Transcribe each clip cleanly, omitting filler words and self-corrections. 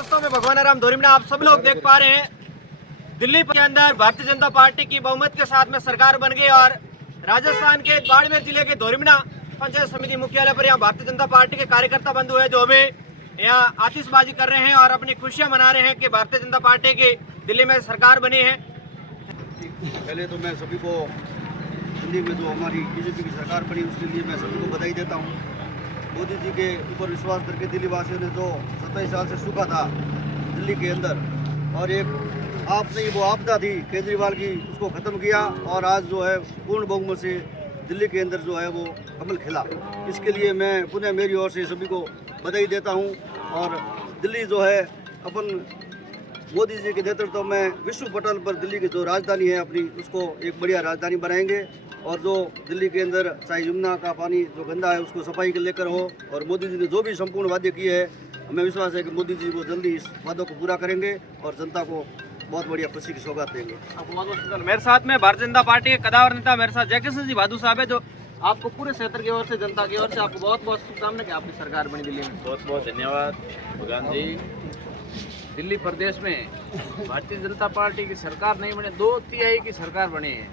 दोस्तों, मैं भगवान राम धोरिमना। आप सब लोग देख पा रहे हैं दिल्ली के अंदर भारतीय जनता पार्टी की बहुमत के साथ में सरकार बन गई और राजस्थान के बाड़मेर जिले के धोरिमना पंचायत समिति मुख्यालय पर यहाँ भारतीय जनता पार्टी के कार्यकर्ता बंधु है जो हमें यहाँ आतिशबाजी कर रहे हैं और अपनी खुशियां मना रहे हैं कि भारतीय जनता पार्टी की दिल्ली में सरकार बनी है। पहले तो मैं सभी को दिल्ली में जो हमारी बीजेपी की सरकार बनी उसके लिए मैं सभी को बधाई देता हूँ। मोदी जी के ऊपर विश्वास करके दिल्ली वासियों ने जो 27 साल से सूखा था दिल्ली के अंदर और एक आप नहीं वो आपदा थी केजरीवाल की, उसको ख़त्म किया और आज जो है पूर्ण बहुमत से दिल्ली के अंदर जो है वो कमल खिला। इसके लिए मैं पुनः मेरी ओर से सभी को बधाई देता हूँ। और दिल्ली जो है अपन मोदी जी के नेतृत्व में विश्व पटल पर दिल्ली की जो राजधानी है अपनी उसको एक बढ़िया राजधानी बनाएंगे और जो दिल्ली के अंदर चाहे यमुना का पानी जो गंदा है उसको सफाई के लेकर हो। और मोदी जी ने जो भी संपूर्ण वादे किए हैं हमें विश्वास है कि मोदी जी वो जल्दी इस वादों को पूरा करेंगे और जनता को बहुत बढ़िया खुशी की सौगात देंगे। मेरे साथ में भारतीय जनता पार्टी के कदावर नेता मेरे साथ जयकिशन जी भादू साहब है जो आपको पूरे क्षेत्र की ओर से जनता की ओर से आपको बहुत बहुत शुभकामनाएं कि आपकी सरकार बनी दिल्ली में। बहुत बहुत धन्यवाद भगवान जी। दिल्ली प्रदेश में भारतीय जनता पार्टी की सरकार नहीं बनी, 2/3 की सरकार बनी है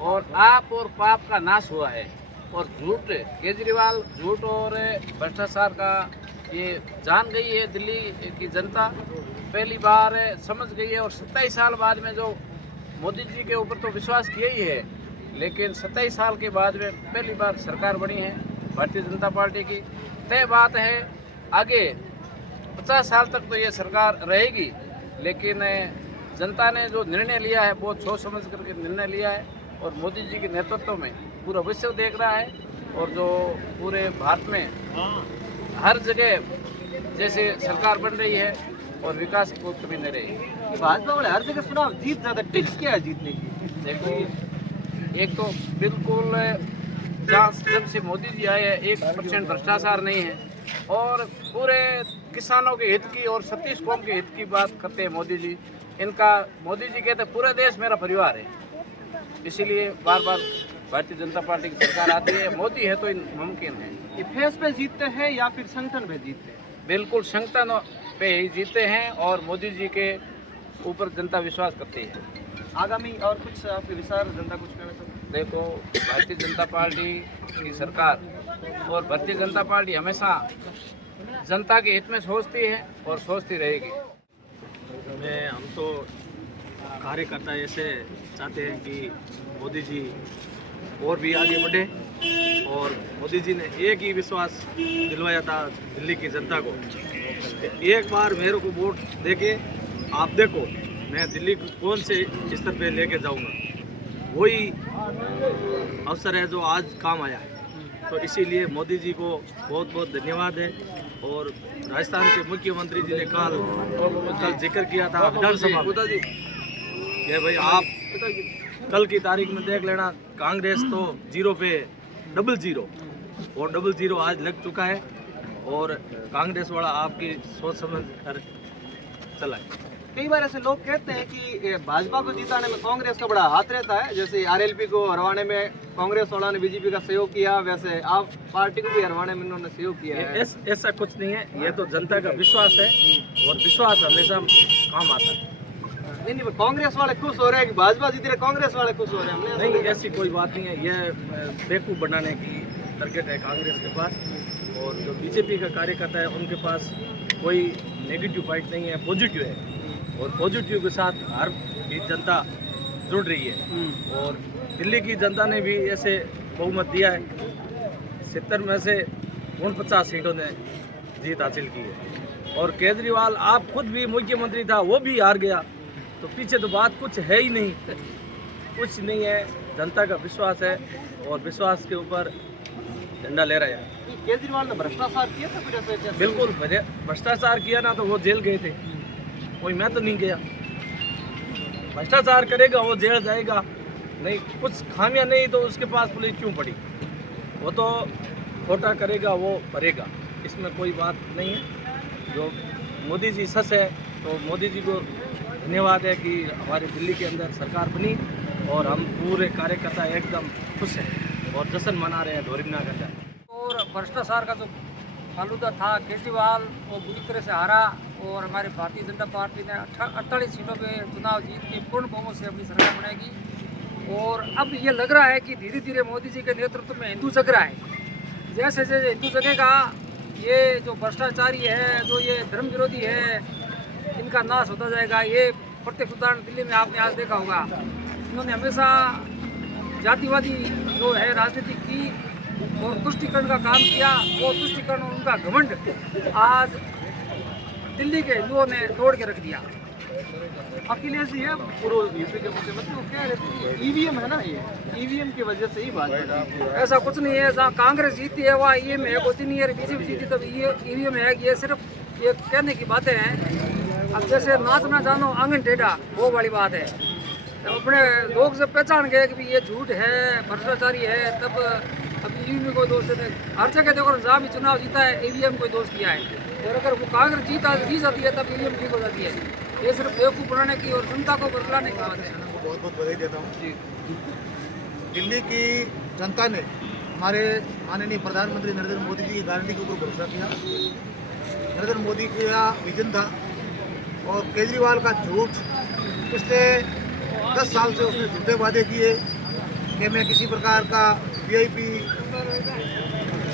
और आप और पाप का नाश हुआ है। और झूठ केजरीवाल झूठ और भ्रष्टाचार का ये जान गई है दिल्ली की जनता, पहली बार समझ गई है। और 27 साल बाद में जो मोदी जी के ऊपर तो विश्वास किया ही है, लेकिन 27 साल के बाद में पहली बार सरकार बनी है भारतीय जनता पार्टी की। तय बात है आगे 50 साल तक तो ये सरकार रहेगी, लेकिन जनता ने जो निर्णय लिया है बहुत सोच समझ करके निर्णय लिया है और मोदी जी के नेतृत्व में पूरा विश्व देख रहा है। और जो पूरे भारत में हर जगह जैसे सरकार बन रही है और विकास की कोई कमी नहीं रही। भाजपा वाले हर जगह चुनाव जीत जाता है, टिप्स क्या है जीतने की? देखिए, एक तो बिल्कुल जब से मोदी जी आए हैं 1% भ्रष्टाचार नहीं है और पूरे किसानों के हित की और 36 कौम के हित की बात करते हैं मोदी जी। इनका मोदी जी कहते हैं पूरा देश मेरा परिवार है, इसीलिए बार बार भारतीय जनता पार्टी की सरकार आती है। मोदी है तो मुमकिन है। ये फेस पे जीतते हैं या फिर संगठन पे जीतते हैं? बिल्कुल संगठन पे ही जीते हैं और मोदी जी के ऊपर जनता विश्वास करती है। आगामी और कुछ आपके विचार जनता कुछ कहना चाहते हैं? देखो, भारतीय जनता पार्टी की सरकार और भारतीय जनता पार्टी हमेशा जनता के हित में सोचती है और सोचती रहेगी। हम तो कार्यकर्ता ऐसे चाहते हैं कि मोदी जी और भी आगे बढ़े और मोदी जी ने एक ही विश्वास दिलवाया था दिल्ली की जनता को, एक बार मेरे को वोट देके आप देखो मैं दिल्ली को कौन से स्तर पे लेके जाऊंगा। वही अवसर है जो आज काम आया है, तो इसीलिए मोदी जी को बहुत बहुत धन्यवाद है। और राजस्थान के मुख्यमंत्री जी ने कल जिक्र किया था विधानसभा में कि भाई आप कल की तारीख में देख लेना, कांग्रेस तो 0 पे 00 और 00 आज लग चुका है और कांग्रेस वाला आपकी सोच समझ कर चला है। कई बार ऐसे लोग कहते हैं कि भाजपा को जिताने में कांग्रेस का बड़ा हाथ रहता है, जैसे आरएलपी को हरवाने में कांग्रेस वाला ने बीजेपी का सहयोग किया, वैसे आप पार्टी को भी हरवाने में उन्होंने सहयोग किया है। ऐसा कुछ नहीं है, ये तो जनता का विश्वास है और विश्वास हमेशा काम आता है। नहीं, कांग्रेस वाले खुश हो रहे हैं कि भाजपा जीत रहे, कांग्रेस वाले खुश हो रहे हैं? नहीं, ऐसी कोई बात नहीं है, यह बेवकूफ़ बनाने की टारगेट है कांग्रेस के पास। और जो बीजेपी का कार्यकर्ता है उनके पास कोई नेगेटिव पॉइंट नहीं है, पॉजिटिव है और पॉजिटिव के साथ हर भी जनता जुड़ रही है। और दिल्ली की जनता ने भी ऐसे बहुमत दिया है, 70 में से 49 सीटों ने जीत हासिल की है। और केजरीवाल आप खुद भी मुख्यमंत्री था, वो भी हार गया, तो पीछे तो बात कुछ है ही नहीं, कुछ नहीं है। जनता का विश्वास है और विश्वास के ऊपर झंडा ले रहा है। केजरीवाल ने भ्रष्टाचार किया था कुछ ऐसे? बिल्कुल भ्रष्टाचार किया ना, तो वो जेल गए थे, कोई मैं तो नहीं गया। भ्रष्टाचार करेगा वो जेल जाएगा, नहीं कुछ खामियां नहीं तो उसके पास पुलिस क्यों पड़ी? वो तो खोटा करेगा वो भरेगा, इसमें कोई बात नहीं है। जो मोदी जी सच है तो मोदी जी को धन्यवाद है कि हमारी दिल्ली के अंदर सरकार बनी और हम पूरे कार्यकर्ता एकदम खुश हैं और जश्न मना रहे हैं धोरिमना का। और भ्रष्टाचार का जो फालूदा था केजरीवाल वो बुरी तरह से हारा और हमारी भारतीय जनता पार्टी ने 48 सीटों पे चुनाव जीत के पूर्ण बहुमत से अपनी सरकार बनाएगी। और अब ये लग रहा है कि धीरे धीरे मोदी जी के नेतृत्व में हिंदू जग रहा है। जैसे जैसे हिंदू जगेगा, ये जो भ्रष्टाचारी है, जो ये धर्म विरोधी है, इनका नाश होता जाएगा। ये प्रत्यक्ष उदाहरण दिल्ली में आपने आज देखा होगा। इन्होंने हमेशा जातिवादी जो है राजनीति की और तुष्टिकरण का काम किया। वो तुष्टिकरण और उनका घमंड आज दिल्ली के हिंदुओं ने तोड़ के रख दिया। अखिलेश जी है पूर्व यूपी के मुख्यमंत्री, वो कह रहे थे ईवीएम है ना, ये ईवीएम की वजह से ही बात है। ऐसा कुछ नहीं है। जहाँ कांग्रेस जीती है वहाँ ईवीएम है, होती नहीं है। बीजेपी जीती तब ईवीएम है। ये सिर्फ ये कहने की बातें हैं। अब जैसे नाच ना जानो आंगन टेढ़ा, वो वाली बात है। तो अपने लोग जब पहचान गए कि भी ये झूठ है, भ्रष्टाचारी है, तब अब ईवीएम को दोष देते। हर जगह देखो, जहाँ भी चुनाव जीता है ईवीएम को दोष दिया है। और अगर वो कांग्रेस जीत जाती है तब ईवीएम ठीक हो जाती है। ये सिर्फ बेवकूफ़ बनाने की और जनता को बदलाने की बात है। बहुत बहुत बधाई देता हूँ। दिल्ली की जनता ने हमारे माननीय प्रधानमंत्री नरेंद्र मोदी जी की गारंटी के ऊपर भरोसा किया। नरेंद्र मोदी का विजन था और केजरीवाल का झूठ। पिछले 10 साल से उसने झूठे वादे किए कि मैं किसी प्रकार का VIP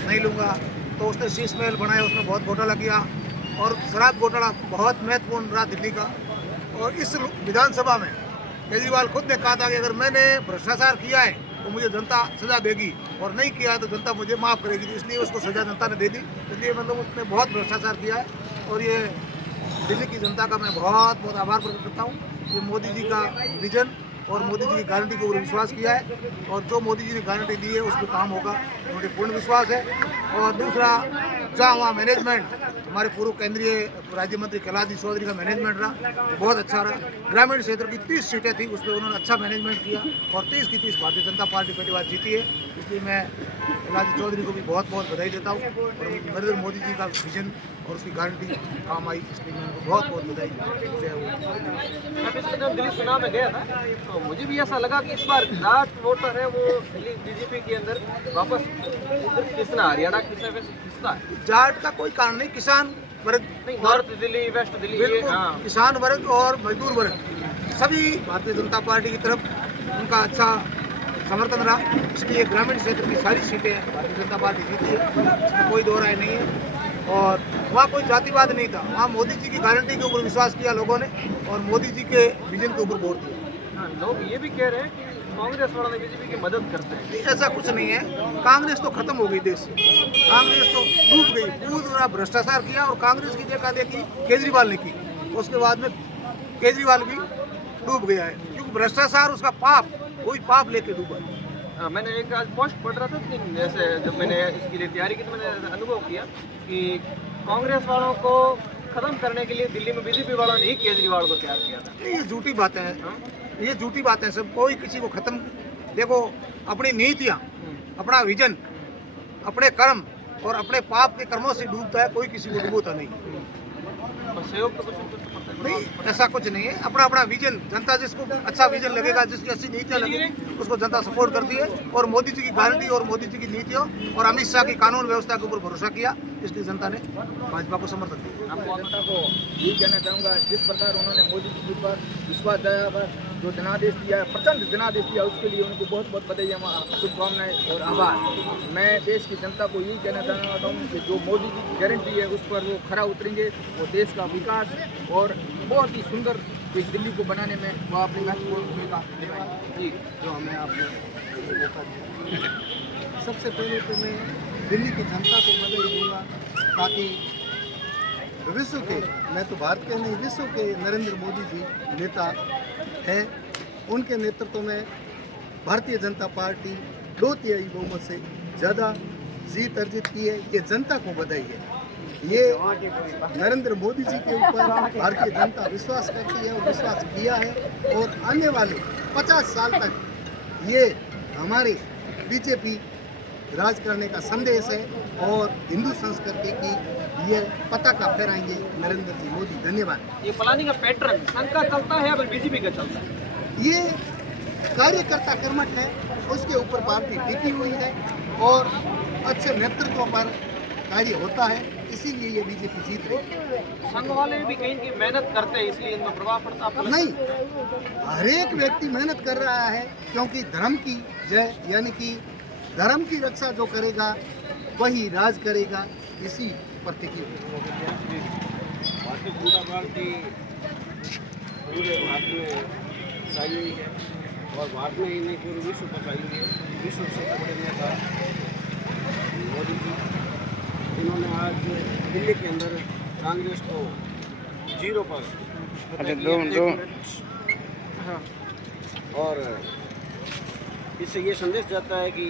नहीं लूँगा, तो उसने शीश महल बनाया, उसमें बहुत घोटाला किया और शराब घोटाला बहुत महत्वपूर्ण रहा दिल्ली का। और इस विधानसभा में केजरीवाल खुद ने कहा था कि अगर मैंने भ्रष्टाचार किया है तो मुझे जनता सजा देगी और नहीं किया तो जनता मुझे माफ़ करेगी। तो इसलिए उसको सजा जनता ने दे दी। इसलिए मतलब उसने बहुत भ्रष्टाचार किया है और ये दिल्ली की जनता का मैं बहुत बहुत आभार प्रकट करता हूँ। ये मोदी जी का विजन और मोदी जी की गारंटी के ऊपर विश्वास किया है और जो मोदी जी ने गारंटी दी है उस पर काम होगा, मुझे पूर्ण विश्वास है। और दूसरा, जहाँ वहाँ मैनेजमेंट हमारे पूर्व केंद्रीय राज्य मंत्री कैलाश जी चौधरी का मैनेजमेंट रहा, बहुत अच्छा रहा। ग्रामीण क्षेत्र की 30 सीटें थी, उस पर उन्होंने अच्छा मैनेजमेंट किया और 30 की 30 भारतीय जनता पार्टी पहली बार जीती है। इसलिए मैं कैलाश जी चौधरी को भी बहुत बहुत बधाई देता हूँ और नरेंद्र मोदी जी का विजन और उसकी गारंटी काम आई, इसलिए मैं उनको बहुत बहुत बधाई। मैं पिछले दिन दिल्ली चुनाव में गया था, तो मुझे भी ऐसा लगा कि इस बार जाट वोटर है वो बीजेपी के अंदर वापस किसना, हरियाणा किसना है। जाट का कोई कारण नहीं, किसान वर्ग, नॉर्थ दिल्ली, वेस्ट दिल्ली, ये हाँ, किसान वर्ग और मजदूर वर्ग सभी भारतीय जनता पार्टी की तरफ उनका अच्छा समर्थन रहा। इसलिए ग्रामीण क्षेत्र की सारी सीटें भारतीय जनता पार्टी जीती है, इसमें कोई दो राय नहीं है। और वहाँ कोई जातिवाद नहीं था, वहाँ मोदी जी की गारंटी के ऊपर विश्वास किया लोगों ने और मोदी जी के विजन के ऊपर वोट दिया। लोग ये भी कह रहे हैं कि कांग्रेस वाले बीजेपी की मदद करते हैं। ऐसा कुछ नहीं है। कांग्रेस तो खत्म हो गई देश से, कांग्रेस तो डूब गई, पूरा भ्रष्टाचार किया और कांग्रेस की देखा देखी केजरीवाल ने की, उसके बाद में केजरीवाल भी डूब गया है क्योंकि भ्रष्टाचार उसका पाप, कोई पाप लेके डूबा है। मैंने एक आज पोस्ट पढ़ रहा था कि जैसे जब मैंने इसके लिए तैयारी की तो मैंने अनुभव किया कि कांग्रेस वालों को खत्म करने के लिए दिल्ली में बीजेपी वालों ने ही केजरीवाल को तैयार किया था। ये झूठी बातें हैं, ये झूठी बातें हैं सब। कोई किसी को खत्म, देखो अपनी नीतियाँ, अपना विजन, अपने कर्म और अपने पाप के कर्मों से डूबता है, कोई किसी को डूबता नहीं। सहयोग तो कुछ नहीं, ऐसा कुछ नहीं है। अपना अपना विजन, जनता जिसको अच्छा विजन लगेगा, जिसकी अच्छी नीतियाँ लगेगी, उसको जनता सपोर्ट करती है। और मोदी जी की गारंटी और मोदी जी की नीतियों और अमित शाह की कानून व्यवस्था के ऊपर भरोसा किया, इसलिए जनता ने भाजपा को समर्थन दिया। आपको जनता को यही कहना चाहूँगा, जिस प्रकार उन्होंने मोदी जी पर विश्वास जताया, जो जनादेश दिया है, प्रचंड जनादेश दिया, उसके लिए उनको बहुत बहुत बधाई, शुभकामनाएं और आभार। मैं देश की जनता को यही कहना चाहता हूँ कि जो मोदी जी की गारंटी है उस पर वो खरा उतरेंगे, वो देश का विकास और बहुत ही सुंदर एक दिल्ली को बनाने में वो अपनी महत्वपूर्ण भूमिका निभाएंगे। जी, जो हमें आपको मौका दिया। सबसे पहले तो मैं दिल्ली की जनता को बधाई दूंगा ताकि विश्व के, मैं तो भारत के नहीं विश्व के नरेंद्र मोदी जी नेता हैं। उनके नेतृत्व में भारतीय जनता पार्टी 2/3 बहुमत से ज़्यादा जीत अर्जित की है। ये जनता को बधाई है। ये नरेंद्र मोदी जी के ऊपर भारतीय जनता विश्वास करती है और विश्वास किया है और आने वाले 50 साल तक ये हमारे बीजेपी राज करने का संदेश है और हिंदू संस्कृति की ये पताका फहराएंगे नरेंद्र जी मोदी। धन्यवाद। ये प्लानिंग का पैटर्न संघ का चलता है या बीजेपी का चलता है? ये कार्यकर्ता कर्मठ है, उसके ऊपर पार्टी टिकी हुई है और अच्छे नेतृत्व पर कार्य होता है। इसीलिए ये बीजेपी जीत रही है। संघ वाले भी कहीं की मेहनत करते हैं इसलिए इनमें प्रभाव पड़ता है। नहीं, हर एक व्यक्ति मेहनत कर रहा है, क्योंकि धर्म की जय, यानी कि धर्म की रक्षा जो करेगा वही राज करेगा, इसी प्रतिज्ञा। भारतीय जनता पार्टी पूरे भारत में छाई हुई है और भारत में ही नहीं पूरे विश्व पर छाई हुई है। विश्व से बड़े नेता मोदी जी, जिन्होंने आज दिल्ली के अंदर कांग्रेस को 0 पर और इससे ये संदेश जाता है कि